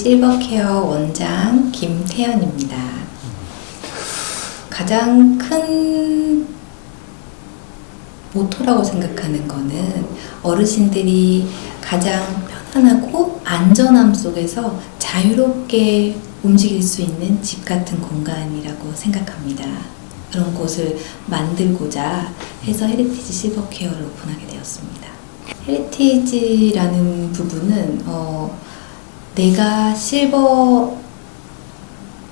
실버케어 원장 김태연입니다. 가장 큰 모토라고 생각하는 거는 어르신들이 가장 편안하고 안전함 속에서 자유롭게 움직일 수 있는 집 같은 공간이라고 생각합니다. 그런 곳을 만들고자 해서 헤리티지 실버케어를 오픈하게 되었습니다. 헤리티지라는 부분은 어, 내가 실버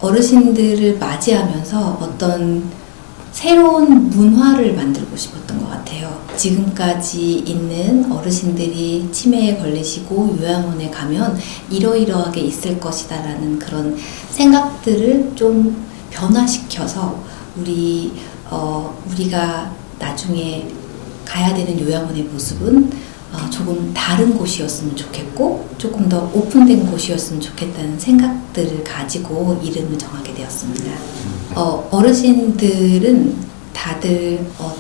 어르신들을 맞이하면서 어떤 새로운 문화를 만들고 싶었던 것 같아요. 지금까지 있는 어르신들이 치매에 걸리시고 요양원에 가면 이러이러하게 있을 것이다라는 그런 생각들을 좀 변화시켜서 우리 어, 우리가 나중에 가야 되는 요양원의 모습은 어, 조금 다른 곳이었으면 좋겠고 조금 더 오픈된 곳이었으면 좋겠다는 생각들을 가지고 이름을 정하게 되었습니다. 어, 어르신들은 다들 어,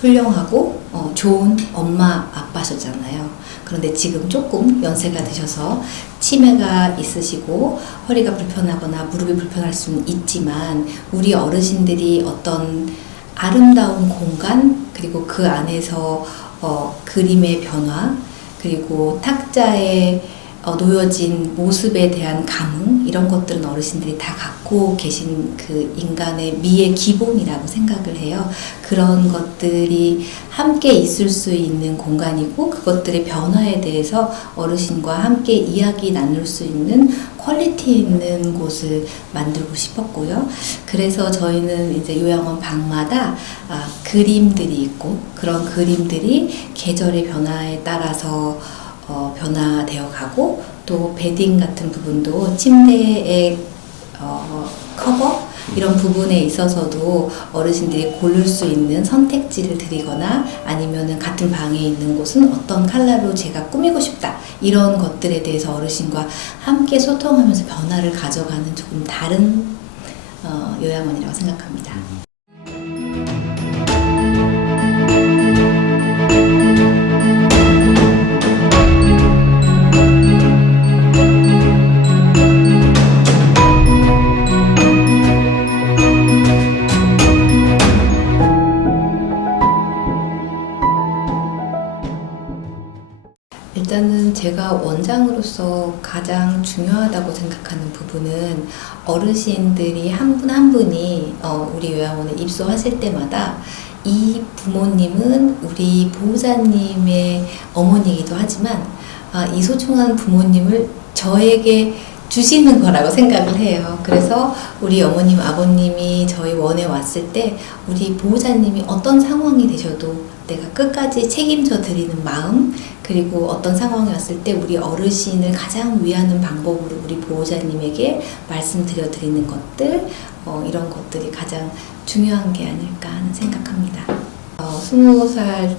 훌륭하고 어, 좋은 엄마 아빠셨잖아요. 그런데 지금 조금 연세가 드셔서 치매가 있으시고 허리가 불편하거나 무릎이 불편할 수는 있지만 우리 어르신들이 어떤 아름다운 공간 그리고 그 안에서 어, 그림의 변화 그리고 탁자에 어, 놓여진 모습에 대한 감흥 이런 것들은 어르신들이 다 갖고 계신 그 인간의 미의 기본이라고 생각을 해요. 그런 것들이 함께 있을 수 있는 공간이고 그것들의 변화에 대해서 어르신과 함께 이야기 나눌 수 있는 퀄리티 있는 곳을 만들고 싶었고요. 그래서 저희는 이제 요양원 방마다 아, 그림들이 있고 그런 그림들이 계절의 변화에 따라서 어, 변화되어 가고 또 베딩 같은 부분도 침대의 어, 커버 이런 부분에 있어서도 어르신들이 고를 수 있는 선택지를 드리거나 아니면은 같은 방에 있는 곳은 어떤 컬러로 제가 꾸미고 싶다 이런 것들에 대해서 어르신과 함께 소통하면서 변화를 가져가는 조금 다른 어, 요양원이라고 생각합니다. 제가 원장으로서 가장 중요하다고 생각하는 부분은 어르신들이 한 분 한 분이 어, 우리 요양원에 입소하실 때마다 이 부모님은 우리 보호자님의 어머니이기도 하지만 아, 이 소중한 부모님을 저에게 주시는 거라고 생각을 해요. 그래서 우리 어머님, 아버님이 저희 원에 왔을 때 우리 보호자님이 어떤 상황이 되셔도 내가 끝까지 책임져 드리는 마음, 그리고 어떤 상황이 왔을 때 우리 어르신을 가장 위하는 방법으로 우리 보호자님에게 말씀드려 드리는 것들, 어, 이런 것들이 가장 중요한 게 아닐까 하는 생각합니다. 어, 20살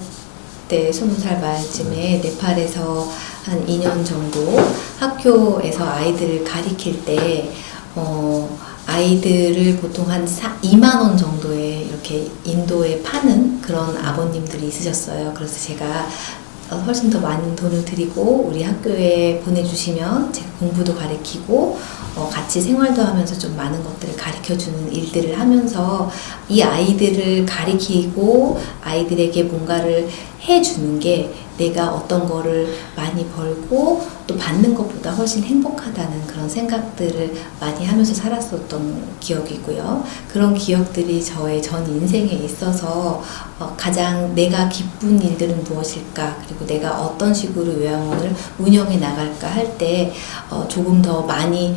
때, 20살 말쯤에 네팔에서 한 2년 정도 학교에서 아이들을 가리킬 때, 어, 아이들을 보통 한 4, 2만 원 정도에 이렇게 인도에 파는 그런 아버님들이 있으셨어요. 그래서 제가 어, 훨씬 더 많은 돈을 드리고 우리 학교에 보내주시면 제가 공부도 가르치고 어, 같이 생활도 하면서 좀 많은 것들을 가르쳐주는 일들을 하면서 이 아이들을 가리키고 아이들에게 뭔가를 해주는 게 내가 어떤 거를 많이 벌고 또 받는 것보다 훨씬 행복하다는 그런 생각들을 많이 하면서 살았었던 기억이고요. 그런 기억들이 저의 전 인생에 있어서 어, 가장 내가 기쁜 일들은 무엇일까 그리고 내가 어떤 식으로 요양원을 운영해 나갈까 할때 어, 조금 더 많이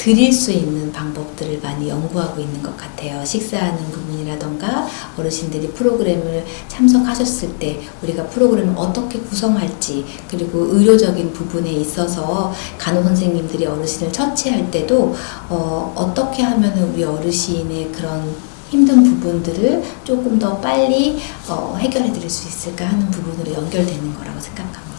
드릴 수 있는 방법들을 많이 연구하고 있는 것 같아요. 식사하는 부분이라던가 어르신들이 프로그램을 참석하셨을 때 우리가 프로그램을 어떻게 구성할지 그리고 의료적인 부분에 있어서 간호 선생님들이 어르신을 처치할 때도 어, 어떻게 하면 우리 어르신의 그런 힘든 부분들을 조금 더 빨리 어, 해결해 드릴 수 있을까 하는 부분으로 연결되는 거라고 생각합니다.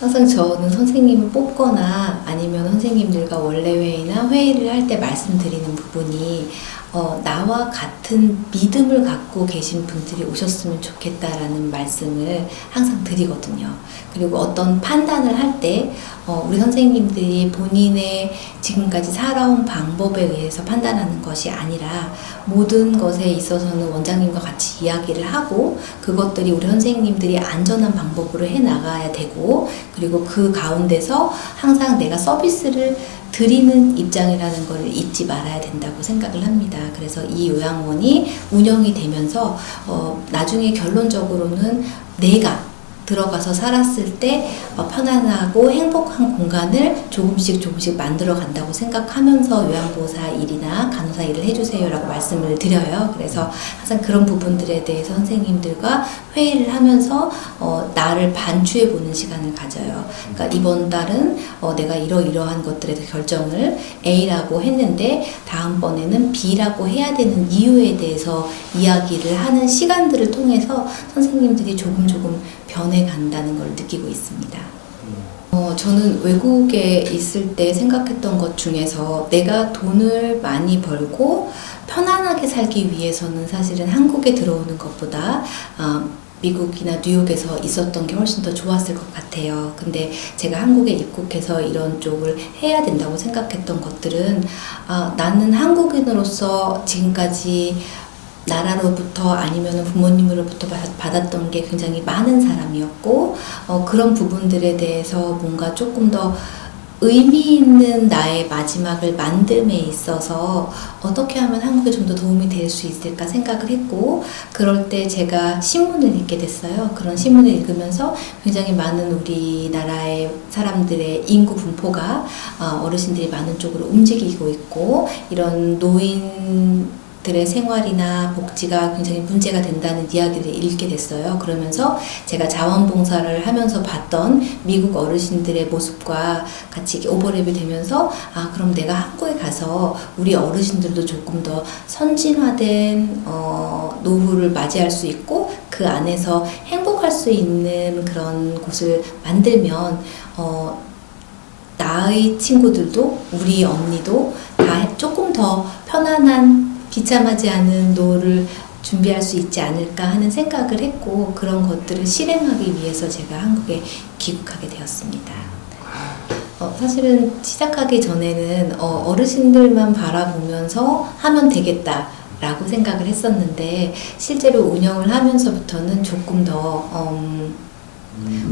항상 저는 선생님을 뽑거나 아니면 선생님들과 원래 회의나 회의를 할 때 말씀드리는 부분이 어, 나와 같은 믿음을 갖고 계신 분들이 오셨으면 좋겠다라는 말씀을 항상 드리거든요. 그리고 어떤 판단을 할때 어, 우리 선생님들이 본인의 지금까지 살아온 방법에 의해서 판단하는 것이 아니라 모든 것에 있어서는 원장님과 같이 이야기를 하고 그것들이 우리 선생님들이 안전한 방법으로 해 나가야 되고 그리고 그 가운데서 항상 내가 서비스를 드리는 입장이라는 것을 잊지 말아야 된다고 생각을 합니다. 그래서 이 요양원이 운영이 되면서 어, 나중에 결론적으로는 내가 들어가서 살았을 때 어, 편안하고 행복한 공간을 조금씩 조금씩 만들어 간다고 생각하면서 요양보호사 일이나 간호사 일을 해주세요라고 말씀을 드려요. 그래서 항상 그런 부분들에 대해서 선생님들과 회의를 하면서 어, 나를 반추해 보는 시간을 가져요. 그러니까 이번 달은 어, 내가 이러이러한 것들에 대해 결정을 A라고 했는데 다음번에는 B라고 해야 되는 이유에 대해서 이야기를 하는 시간들을 통해서 선생님들이 조금 조금 변해 간다는 걸 느끼고 있습니다. 어, 저는 외국에 있을 때 생각했던 것 중에서 내가 돈을 많이 벌고 편안하게 살기 위해서는 사실은 한국에 들어오는 것보다 아, 미국이나 뉴욕에서 있었던 게 훨씬 더 좋았을 것 같아요. 근데 제가 한국에 입국해서 이런 쪽을 해야 된다고 생각했던 것들은 아, 나는 한국인으로서 지금까지 나라로부터 아니면 부모님으로부터 받- 받았던 게 굉장히 많은 사람이었고 어, 그런 부분들에 대해서 뭔가 조금 더 의미 있는 나의 마지막을 만듦에 있어서 어떻게 하면 한국에 좀 더 도움이 될 수 있을까 생각을 했고 그럴 때 제가 신문을 읽게 됐어요. 그런 신문을 읽으면서 굉장히 많은 우리나라의 사람들의 인구 분포가 어, 어르신들이 많은 쪽으로 움직이고 있고 이런 노인 들의 생활이나 복지가 굉장히 문제가 된다는 이야기를 읽게 됐어요. 그러면서 제가 자원봉사를 하면서 봤던 미국 어르신들의 모습과 같이 오버랩이 되면서 아 그럼 내가 한국에 가서 우리 어르신들도 조금 더 선진화된 어, 노후를 맞이할 수 있고 그 안에서 행복할 수 있는 그런 곳을 만들면 어, 나의 친구들도 우리 언니도 다 조금 더 편안한 비참하지 않은 노를 준비할 수 있지 않을까 하는 생각을 했고 그런 것들을 실행하기 위해서 제가 한국에 귀국하게 되었습니다. 어, 사실은 시작하기 전에는 어, 어르신들만 바라보면서 하면 되겠다. 라고 생각을 했었는데 실제로 운영을 하면서부터는 조금 더 음,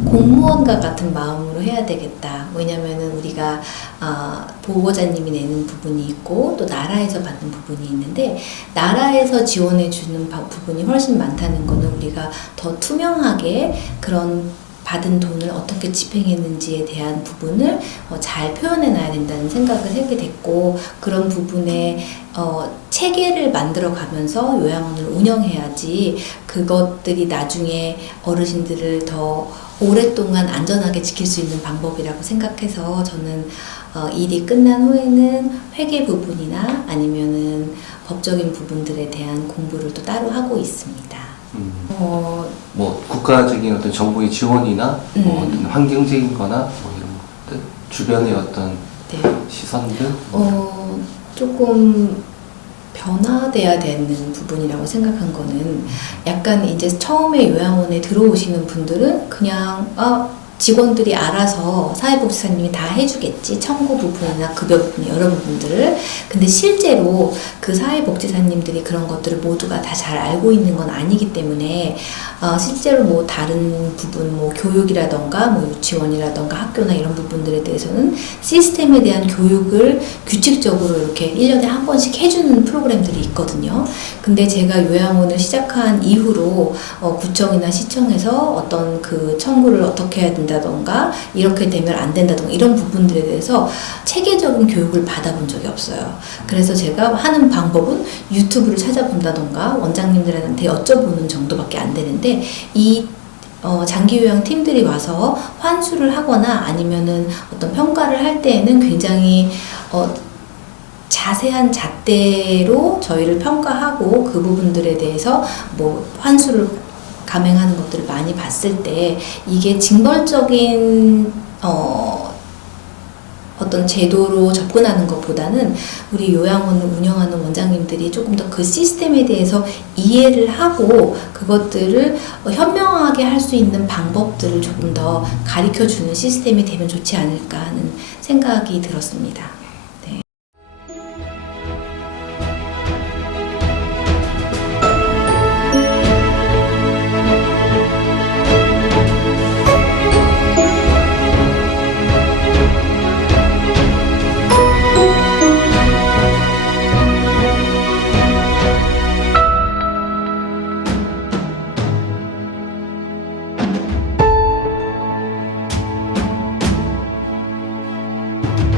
공무원과 같은 마음으로 해야 되겠다. 왜냐면은 우리가 아, 보호자님이 내는 부분이 있고 또 나라에서 받는 부분이 있는데 나라에서 지원해 주는 바- 부분이 훨씬 많다는 거는 우리가 더 투명하게 그런 받은 돈을 어떻게 집행했는지에 대한 부분을 어, 잘 표현해 놔야 된다는 생각을 하게 됐고 그런 부분에 어, 체계를 만들어 가면서 요양원을 운영해야지 그것들이 나중에 어르신들을 더 오랫동안 안전하게 지킬 수 있는 방법이라고 생각해서 저는 어, 일이 끝난 후에는 회계 부분이나 아니면은 법적인 부분들에 대한 공부를 또 따로 하고 있습니다. 음, 어, 뭐 국가적인 어떤 정부의 지원이나 뭐 음. 어떤 환경적인 거나 뭐 이런 것들 주변의 어떤 네. 시선들 어, 조금 변화돼야 되는 부분이라고 생각한 거는 약간 이제 처음에 요양원에 들어오시는 분들은 그냥 아 직원들이 알아서 사회복지사님이 다 해주겠지 청구 부분이나 급여 부분 여러 부분들을. 근데 실제로 그 사회복지사님들이 그런 것들을 모두가 다 잘 알고 있는 건 아니기 때문에 어, 실제로 뭐 다른 부분 뭐 교육이라던가 뭐 유치원이라던가 학교나 이런 부분들에 대해서는 시스템에 대한 교육을 규칙적으로 이렇게 1년에 한 번씩 해주는 프로그램들이 있거든요. 근데 제가 요양원을 시작한 이후로 어, 구청이나 시청에서 어떤 그 청구를 어떻게 해야 된다던가 이렇게 되면 안 된다던가 이런 부분들에 대해서 체계적인 교육을 받아본 적이 없어요. 그래서 제가 하는 방법은 유튜브를 찾아본다던가 원장님들한테 여쭤보는 정도밖에 안 되는데 이 어, 장기 요양 팀들이 와서 환수를 하거나 아니면은 어떤 평가를 할 때에는 굉장히 어, 자세한 잣대로 저희를 평가하고 그 부분들에 대해서 뭐 환수를 감행하는 것들을 많이 봤을 때 이게 징벌적인 어, 어떤 제도로 접근하는 것보다는 우리 요양원을 운영하는 원장님들이 조금 더 그 시스템에 대해서 이해를 하고 그것들을 어, 현명하게 할 수 있는 방법들을 조금 더 가르쳐 주는 시스템이 되면 좋지 않을까 하는 생각이 들었습니다. 근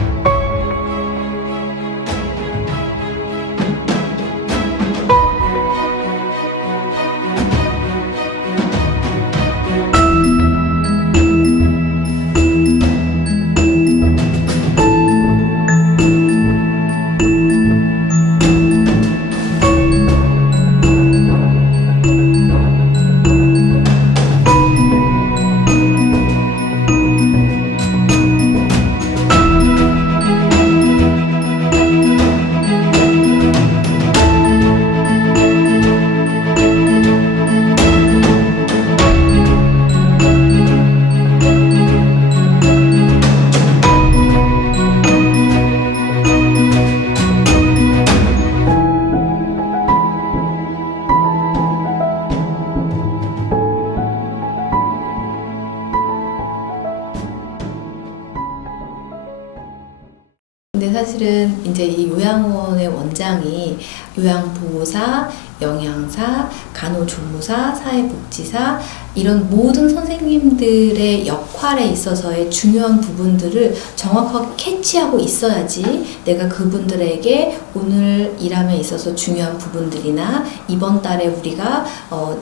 보호사, 영양사, 간호조무사, 사회복지사 이런 모든 선생님들의 역할에 있어서의 중요한 부분들을 정확하게 캐치하고 있어야지 내가 그분들에게 오늘 일함에 있어서 중요한 부분들이나 이번 달에 우리가 어,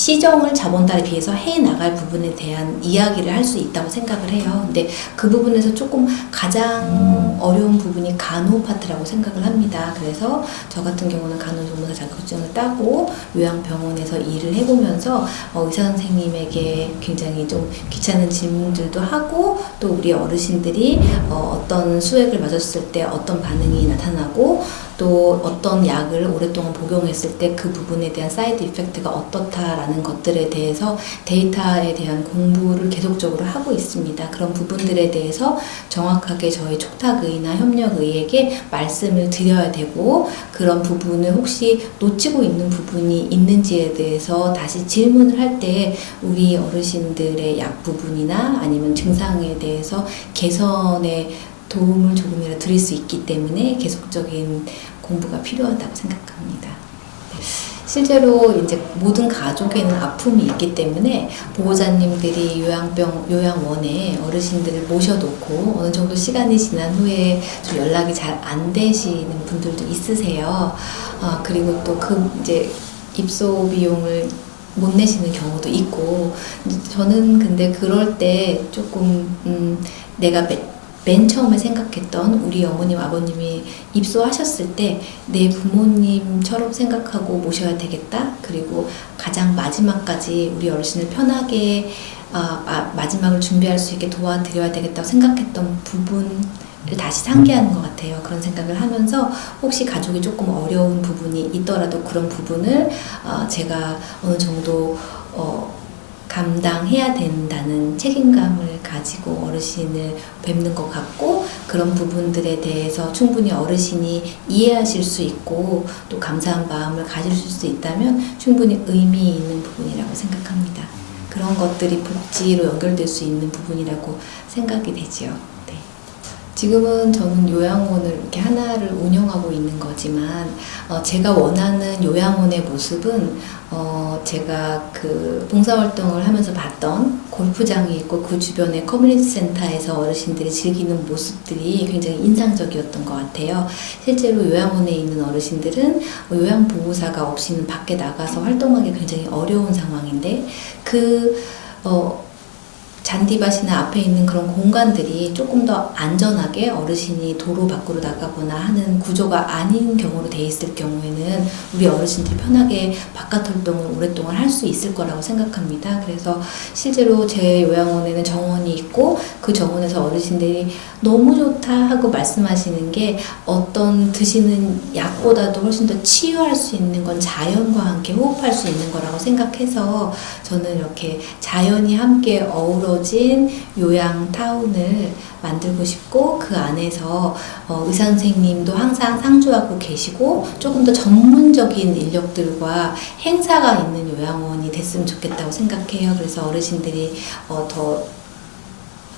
시- 시정을 저번 달에 비해서 해 나갈 부분에 대한 이야기를 할 수 있다고 생각을 해요. 근데 그 부분에서 조금 가장 어려운 부분이 간호 파트라고 생각을 합니다. 그래서 저 같은 경우는 간호조무사 자격증을 따고 요양병원에서 일을 해보면서 어, 의사 선생님에게 굉장히 좀 귀찮은 질문들도 하고 또 우리 어르신들이 어, 어떤 수액을 맞았을 때 어떤 반응이 나타나고 또 어떤 약을 오랫동안 복용했을 때 그 부분에 대한 사이드 이펙트가 어떻다라는 것들에 대해서 데이터에 대한 공부를 계속적으로 하고 있습니다. 그런 부분들에 대해서 정확하게 저희 촉탁의나 협력의에게 말씀을 드려야 되고 그런 부분을 혹시 놓치고 있는 부분이 있는지에 대해서 다시 질문을 할 때 우리 어르신들의 약 부분이나 아니면 증상에 대해서 개선에 도움을 조금이라도 드릴 수 있기 때문에 계속적인 공부가 필요하다고 생각합니다. 네. 실제로 이제 모든 가족에는 아픔이 있기 때문에 보호자님들이 요양병 요양원에 어르신들을 모셔놓고 어느 정도 시간이 지난 후에 좀 연락이 잘 안 되시는 분들도 있으세요. 아, 그리고 또 그 이제 입소 비용을 못 내시는 경우도 있고 저는 근데 그럴 때 조금 음, 내가 맨, 맨 처음에 생각했던 우리 어머님 아버님이 입소하셨을 때 내 부모님처럼 생각하고 모셔야 되겠다 그리고 가장 마지막까지 우리 어르신을 편하게 아, 아, 마지막을 준비할 수 있게 도와드려야 되겠다고 생각했던 부분을 다시 상기하는 것 같아요. 그런 생각을 하면서 혹시 가족이 조금 어려운 부분이 있더라도 그런 부분을 어, 제가 어느 정도 어, 감당해야 된다는 책임감을 가지고 어르신을 뵙는 것 같고 그런 부분들에 대해서 충분히 어르신이 이해하실 수 있고 또 감사한 마음을 가질 수 있다면 충분히 의미 있는 부분이라고 생각합니다. 그런 것들이 복지로 연결될 수 있는 부분이라고 생각이 되지요. 네. 지금은 저는 요양원을 이렇게 하나를 운영하고 있는 거지만 어, 제가 원하는 요양원의 모습은 어, 제가 그 봉사활동을 하면서 봤던 골프장이 있고 그 주변에 커뮤니티 센터에서 어르신들이 즐기는 모습들이 굉장히 인상적이었던 것 같아요. 실제로 요양원에 있는 어르신들은 요양보호사가 없이는 밖에 나가서 활동하기 굉장히 어려운 상황인데 그 어, 잔디밭이나 앞에 있는 그런 공간들이 조금 더 안전하게 어르신이 도로 밖으로 나가거나 하는 구조가 아닌 경우로 돼 있을 경우에는 우리 어르신들이 편하게 바깥 활동을 오랫동안 할 수 있을 거라고 생각합니다. 그래서 실제로 제 요양원에는 정원이 있고 그 정원에서 어르신들이 너무 좋다 하고 말씀하시는 게 어떤 드시는 약보다도 훨씬 더 치유할 수 있는 건 자연과 함께 호흡할 수 있는 거라고 생각해서 저는 이렇게 자연이 함께 어우러 진 요양 타운을 만들고 싶고 그 안에서 어, 의사 선생님도 항상 상주하고 계시고 조금 더 전문적인 인력들과 행사가 있는 요양원이 됐으면 좋겠다고 생각해요. 그래서 어르신들이 어, 더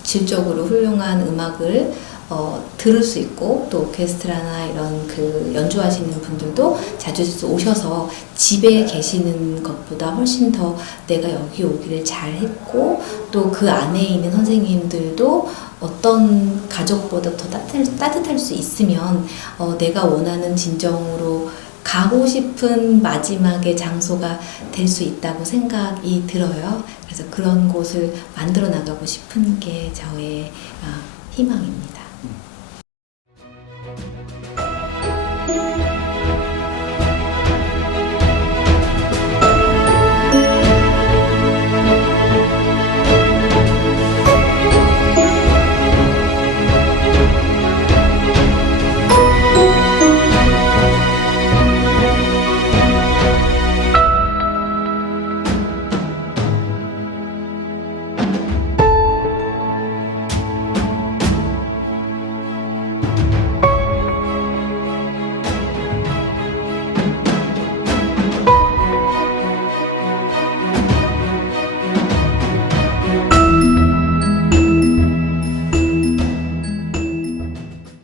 질적으로 훌륭한 음악을 어, 들을 수 있고 또 오케스트라나 이런 그 연주하시는 분들도 자주 오셔서 집에 계시는 것보다 훨씬 더 내가 여기 오기를 잘했고 또 그 안에 있는 선생님들도 어떤 가족보다 더 따뜻할, 따뜻할 수 있으면 어, 내가 원하는 진정으로 가고 싶은 마지막의 장소가 될 수 있다고 생각이 들어요. 그래서 그런 곳을 만들어 나가고 싶은 게 저의 어, 희망입니다. 음.